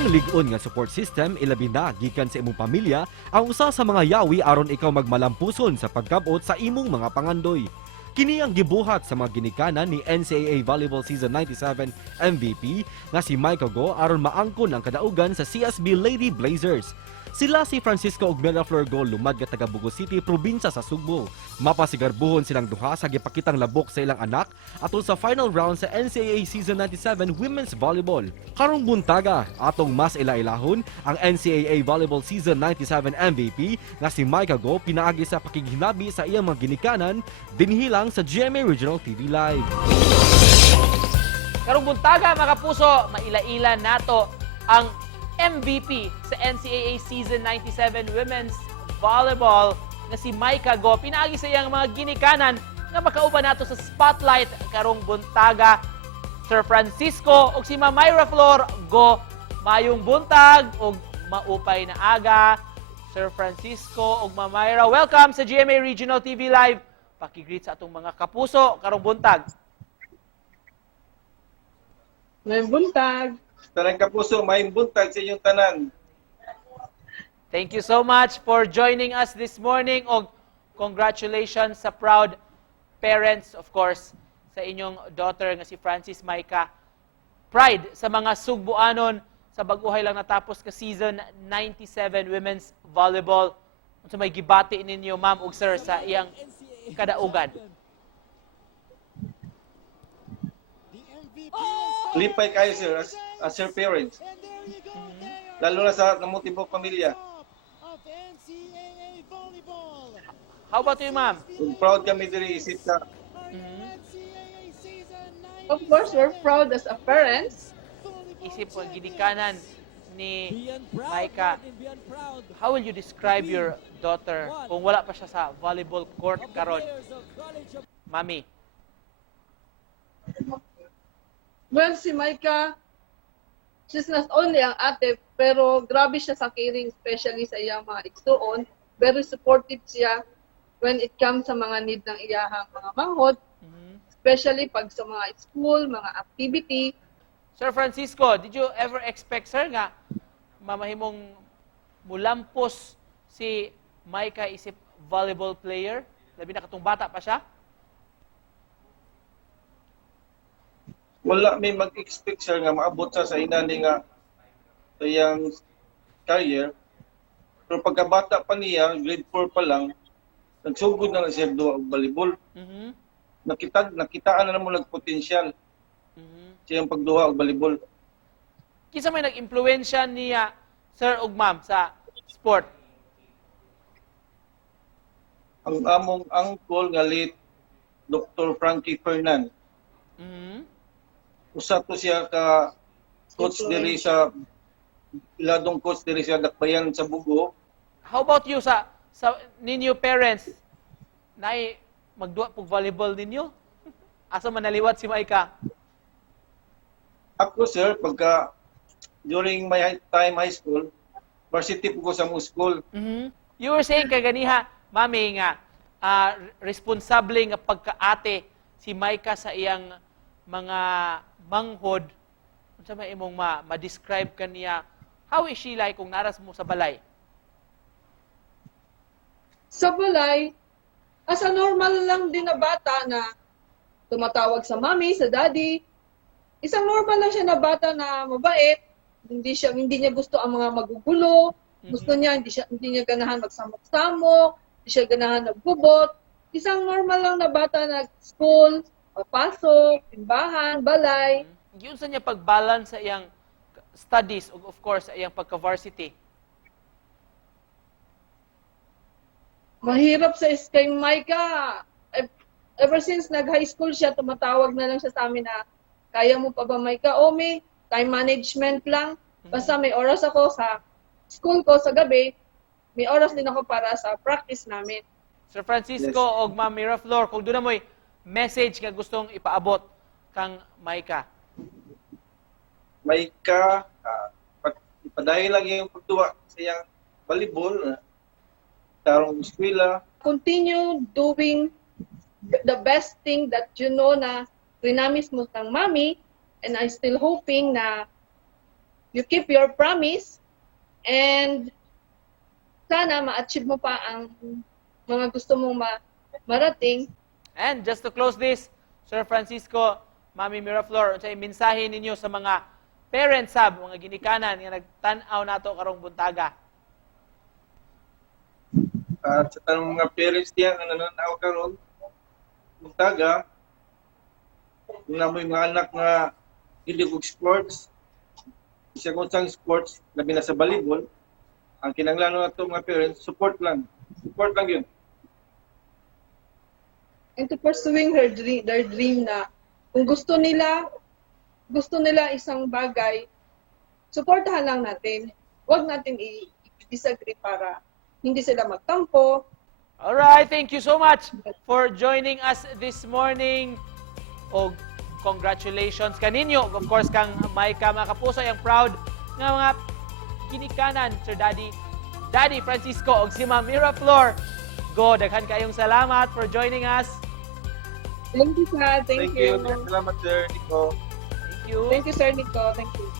Ang lig-on nga support system ilabi na gikan sa imong pamilya ang usa sa mga yawi aron ikaw magmalampuson sa pagkabot sa imong mga pangandoy. Kini ang gibuhat sa mga ginikanan ni NCAA Volleyball Season 97 MVP nga si Micah Go aron maangkon ang kadaugan sa CSB Lady Blazers. Sila si Francisco ug Miraflor Go lumad nga taga Bugo City, probinsya sa Sugbo. Mapasigarbuhon silang duha sa gipakitang labok sa ilang anak atol sa final round sa NCAA Season 97 Women's Volleyball. Karong buntaga, atong mas ilailahon ang NCAA Volleyball Season 97 MVP nga si Micah Go pinaagi sa pakighinabi sa iyang mga ginikanan dinhilang sa GMA Regional TV Live. Karong buntaga mga kapuso, maila-ila nato ang MVP sa NCAA Season 97 Women's Volleyball nga si Micah Go. Pinaagi sa iyang mga ginikanan nga makauban nato sa spotlight karong buntaga. Sir Francisco ug si Myra Flor Go. Mayong buntag ug maupay na aga. Sir Francisco ug Myra, welcome sa GMA Regional TV Live. Pakigreet sa atong mga kapuso karong buntag. May buntag. Tanang kapuso, may buntag sa inyong tanan. Thank you so much for joining us this morning og congratulations sa proud parents, of course, sa inyong daughter nga si Francis Micah. Pride sa mga Sugbuanon sa baguhay lang natapos ka season 97 Women's Volleyball. Unsa may gibati ninyo ma'am ug sir sa iyang kadaugan? Lipay kayo sir, as your parents. Lalo na sa namutibok pamilya. How about you ma'am? Proud kami diri isip sa Of course, we're proud as a parents. Isip ko gidikanan ni Micah. How will you describe your daughter kung wala pa siya sa volleyball court karon? Mami. Well, si Micah, she's not only ang ate, pero grabe siya sa caring, especially sa iyang mga igsuon. Very supportive siya when it comes sa mga need ng iyahang mga manghod, especially pag sa mga school, mga activity. Sir Francisco, did you ever expect, sir, nga mamahimong mulampos si Micah isip volleyball player? Labi na katong bata pa siya? wala may mag-expect sir nga maabot sa inani nga sa iyang career. Pero pagkabata pa niya, grade 4 pa lang, nagsugod na siya duwa og volleyball. Nakitaan na mo nagpotensyal siyang pagduwa og volleyball. Kinsa may nag-impluwensya niya, sir ug ma'am, sa sport? Ang among uncle nga late Dr. Frankie Fernan. Usa to siya ka coach diri sa iladong coach diri sa Dakbayan sa Bugo. How about you sa ninyo parents? Nay magduwa pug volleyball ninyo? Asa man naliwat si Micah? Ako sir, pagka during my time high school, varsity po ko sa mong school. You were saying kaganiha, mami nga responsable nga pagkaate si Micah sa iyang mga manghod. Unsa may imong ma-describe kaniya? How is she like kung naras mo sa balay? Sa balay, as a normal lang din na bata na tumatawag sa mami, sa daddy. Isang normal lang siya na bata na mabait. Hindi niya gusto ang mga magugulo. Gusto niya, hindi niya ganahan magsamok-samok. Hindi siya ganahan nagbubot. Isang normal lang na bata na school, papasok, timbahan, balay. Yun sa niya pag-balance sa iyang studies ug of course sa iyang pagka-varsity. Mahirap sa kay Micah. Ever since nag-high school siya, tumatawag na lang siya sa amin na, kaya mo pa ba Micah? O may time management lang. Basta may oras ako sa school ko sa gabi, may oras din ako para sa practice namin. Sir Francisco og Ma'am Miraflor, kung doon na mo'y message nga gustong ipaabot kang Micah. Micah, ipadayon lang yung pagtuwa sa iyang volleyball, tarong eskwela. Continue doing the best thing that you know na rinamis mo ng mami, and I still hoping na you keep your promise and sana ma-achieve mo pa ang mga gusto mong marating. And just to close this, Sir Francisco, Mami Miraflor, unsay mensahe ninyo sa mga parents sab, mga ginikanan nga nagtan-aw nato karong buntaga? At sa tanong mga parents diyan na nananaw karon, buntaga, kung na mo yung mga anak nga hindi ko sports, siya kung saan sports, labi na sa volleyball, ang kinanglan nato mga parents, support lang. Support lang yun. And to pursuing their dream na kung gusto nila isang bagay, suportahan lang natin. Huwag natin i-disagree para hindi sila magtampo. Alright, thank you so much for joining us this morning. O congratulations kaninyo. Of course, kang Maika mga kapuso, yung proud nga mga kinikanan, Sir Daddy Francisco, og si Ma'am Miraflor. Go, daghan kayong salamat for joining us. Thank you, sir. Thank you. Salamat, Sir Nico. Thank you. Thank you, Sir Nico. Thank you.